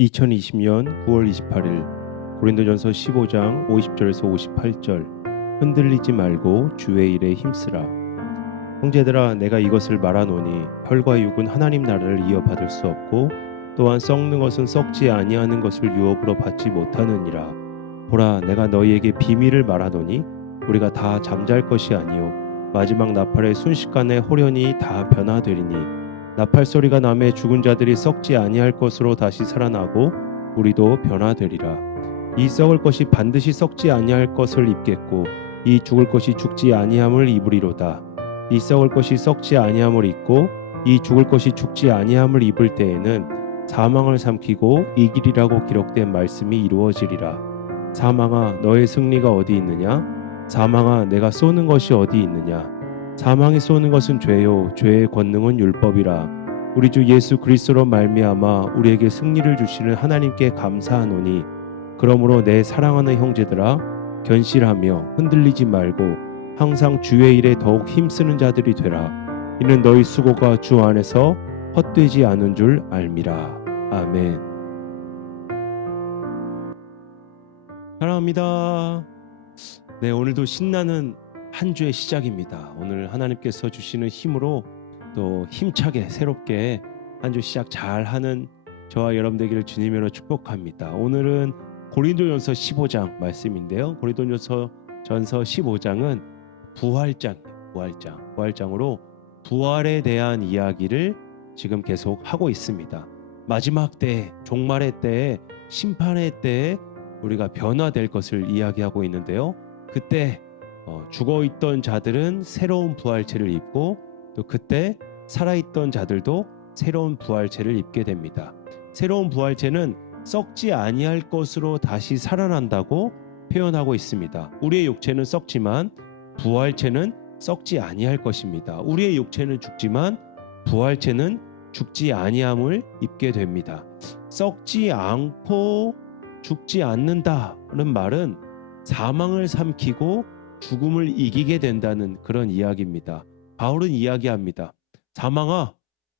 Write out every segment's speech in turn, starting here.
2020년 9월 28일 고린도전서 15장 50절에서 58절 흔들리지 말고 주의 일에 힘쓰라. 형제들아, 내가 이것을 말하노니 혈과 육은 하나님 나라를 이어받을 수 없고 또한 썩는 것은 썩지 아니하는 것을 유업으로 받지 못하느니라. 보라, 내가 너희에게 비밀을 말하노니 우리가 다 잠잘 것이 아니요 마지막 나팔의 순식간에 호련히 다 변화되리니 나팔 소리가 나매 죽은 자들이 썩지 아니할 것으로 다시 살아나고 우리도 변화되리라. 이 썩을 것이 반드시 썩지 아니할 것을 입겠고 이 죽을 것이 죽지 아니함을 입으리로다. 이 썩을 것이 썩지 아니함을 입고 이 죽을 것이 죽지 아니함을 입을 때에는 사망을 삼키고 이기리라고 기록된 말씀이 이루어지리라. 사망아, 너의 승리가 어디 있느냐? 사망아, 내가 쏘는 것이 어디 있느냐? 사망이 쏘는 것은 죄요 죄의 권능은 율법이라. 우리 주 예수 그리스도로 말미암아 우리에게 승리를 주시는 하나님께 감사하노니 그러므로 내 사랑하는 형제들아, 견실하며 흔들리지 말고 항상 주의 일에 더욱 힘쓰는 자들이 되라. 이는 너희 수고가 주 안에서 헛되지 않은 줄 알미라. 아멘. 사랑합니다. 네, 오늘도 신나는 한 주의 시작입니다. 오늘 하나님께서 주시는 힘으로 또 힘차게 새롭게 한 주 시작 잘하는 저와 여러분 되기를 주님으로 축복합니다. 오늘은 고린도전서 15장 말씀인데요. 고린도전서 15장은 부활장으로 부활에 대한 이야기를 지금 계속 하고 있습니다. 마지막 때, 종말의 때에, 심판의 때에 우리가 변화될 것을 이야기하고 있는데요. 그때 죽어있던 자들은 새로운 부활체를 입고 또 그때 살아있던 자들도 새로운 부활체를 입게 됩니다. 새로운 부활체는 썩지 아니할 것으로 다시 살아난다고 표현하고 있습니다. 우리의 육체는 썩지만 부활체는 썩지 아니할 것입니다. 우리의 육체는 죽지만 부활체는 죽지 아니함을 입게 됩니다. 썩지 않고 죽지 않는다는 말은 사망을 삼키고 죽음을 이기게 된다는 그런 이야기입니다. 바울은 이야기합니다. 사망아,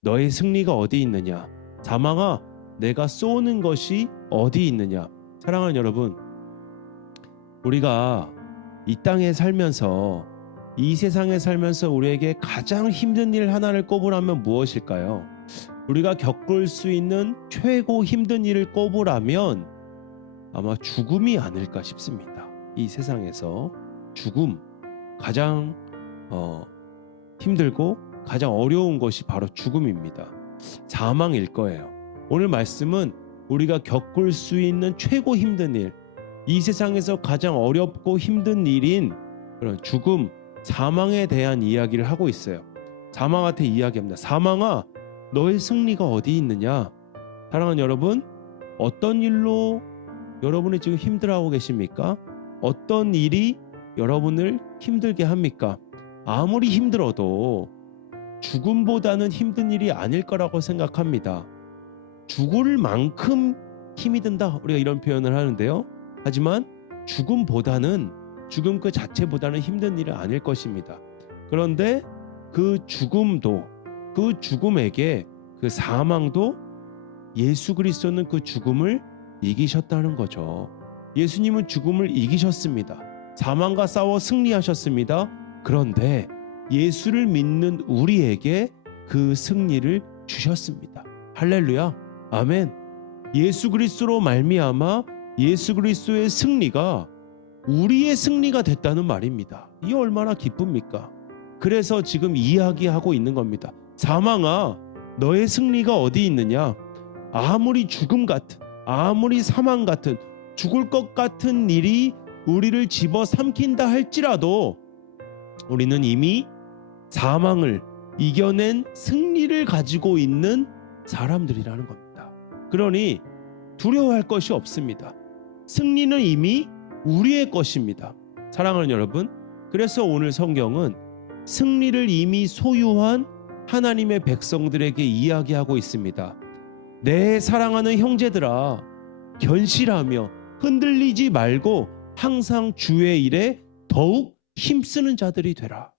너의 승리가 어디 있느냐? 사망아, 내가 쏘는 것이 어디 있느냐? 사랑하는 여러분, 우리가 이 땅에 살면서, 이 세상에 살면서 우리에게 가장 힘든 일 하나를 꼽으라면 무엇일까요? 우리가 겪을 수 있는 최고 힘든 일을 꼽으라면 아마 죽음이 아닐까 싶습니다. 이 세상에서 죽음, 가장 힘들고 가장 어려운 것이 바로 죽음입니다. 사망일 거예요. 오늘 말씀은 우리가 겪을 수 있는 최고 힘든 일, 이 세상에서 가장 어렵고 힘든 일인 그런 죽음, 사망에 대한 이야기를 하고 있어요. 사망한테 이야기합니다. 사망아, 너의 승리가 어디 있느냐? 사랑하는 여러분, 어떤 일로 여러분이 지금 힘들어하고 계십니까? 어떤 일이 여러분을 힘들게 합니까? 아무리 힘들어도 죽음보다는 힘든 일이 아닐 거라고 생각합니다. 죽을 만큼 힘이 든다, 우리가 이런 표현을 하는데요. 하지만 죽음보다는, 죽음 그 자체보다는 힘든 일은 아닐 것입니다. 그런데 그 죽음도, 그 죽음에게, 그 사망도 예수 그리스도는 그 죽음을 이기셨다는 거죠. 예수님은 죽음을 이기셨습니다. 사망과 싸워 승리하셨습니다. 그런데 예수를 믿는 우리에게 그 승리를 주셨습니다. 할렐루야, 아멘. 예수 그리스도로 말미암아 예수 그리스도의 승리가 우리의 승리가 됐다는 말입니다. 이 얼마나 기쁩니까? 그래서 지금 이야기하고 있는 겁니다. 사망아, 너의 승리가 어디 있느냐? 아무리 죽음 같은, 아무리 사망 같은, 죽을 것 같은 일이 우리를 집어삼킨다 할지라도 우리는 이미 사망을 이겨낸 승리를 가지고 있는 사람들이라는 겁니다. 그러니 두려워할 것이 없습니다. 승리는 이미 우리의 것입니다. 사랑하는 여러분, 그래서 오늘 성경은 승리를 이미 소유한 하나님의 백성들에게 이야기하고 있습니다. 내 사랑하는 형제들아, 견실하며 흔들리지 말고 항상 주의 일에 더욱 힘쓰는 자들이 되라.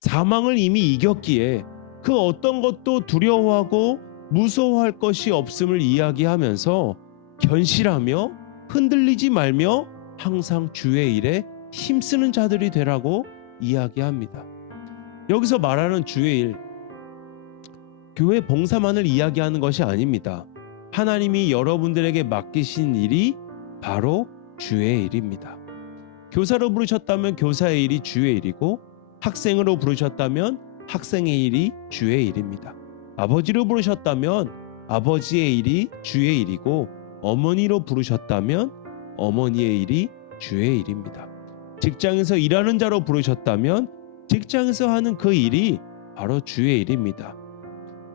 사망을 이미 이겼기에 그 어떤 것도 두려워하고 무서워할 것이 없음을 이야기하면서 견실하며 흔들리지 말며 항상 주의 일에 힘쓰는 자들이 되라고 이야기합니다. 여기서 말하는 주의 일, 교회 봉사만을 이야기하는 것이 아닙니다. 하나님이 여러분들에게 맡기신 일이 바로 주의 일입니다. 교사로 부르셨다면 교사의 일이 주의 일이고, 학생으로 부르셨다면 학생의 일이 주의 일입니다. 아버지로 부르셨다면 아버지의 일이 주의 일이고, 어머니로 부르셨다면 어머니의 일이 주의 일입니다. 직장에서 일하는 자로 부르셨다면 직장에서 하는 그 일이 바로 주의 일입니다.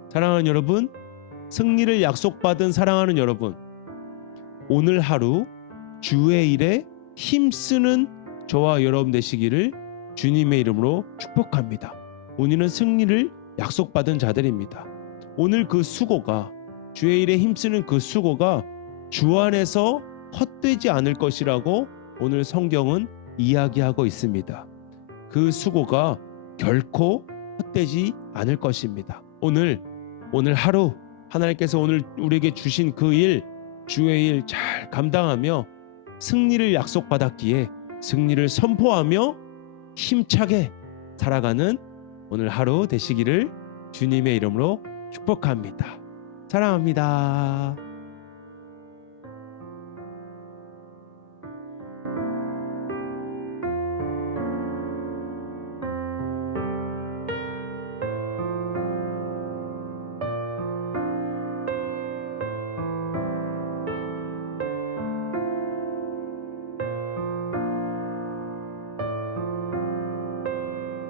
사랑하는 여러분, 승리를 약속받은 사랑하는 여러분, 오늘 하루 주의 일에 힘쓰는 저와 여러분 되시기를 주님의 이름으로 축복합니다. 우리는 승리를 약속받은 자들입니다. 오늘 그 수고가, 주의 일에 힘쓰는 그 수고가 주 안에서 헛되지 않을 것이라고 오늘 성경은 이야기하고 있습니다. 그 수고가 결코 헛되지 않을 것입니다. 오늘 하루 하나님께서 오늘 우리에게 주신 그 일, 주의 일 잘 감당하며 승리를 약속받았기에 승리를 선포하며 힘차게 살아가는 오늘 하루 되시기를 주님의 이름으로 축복합니다. 사랑합니다.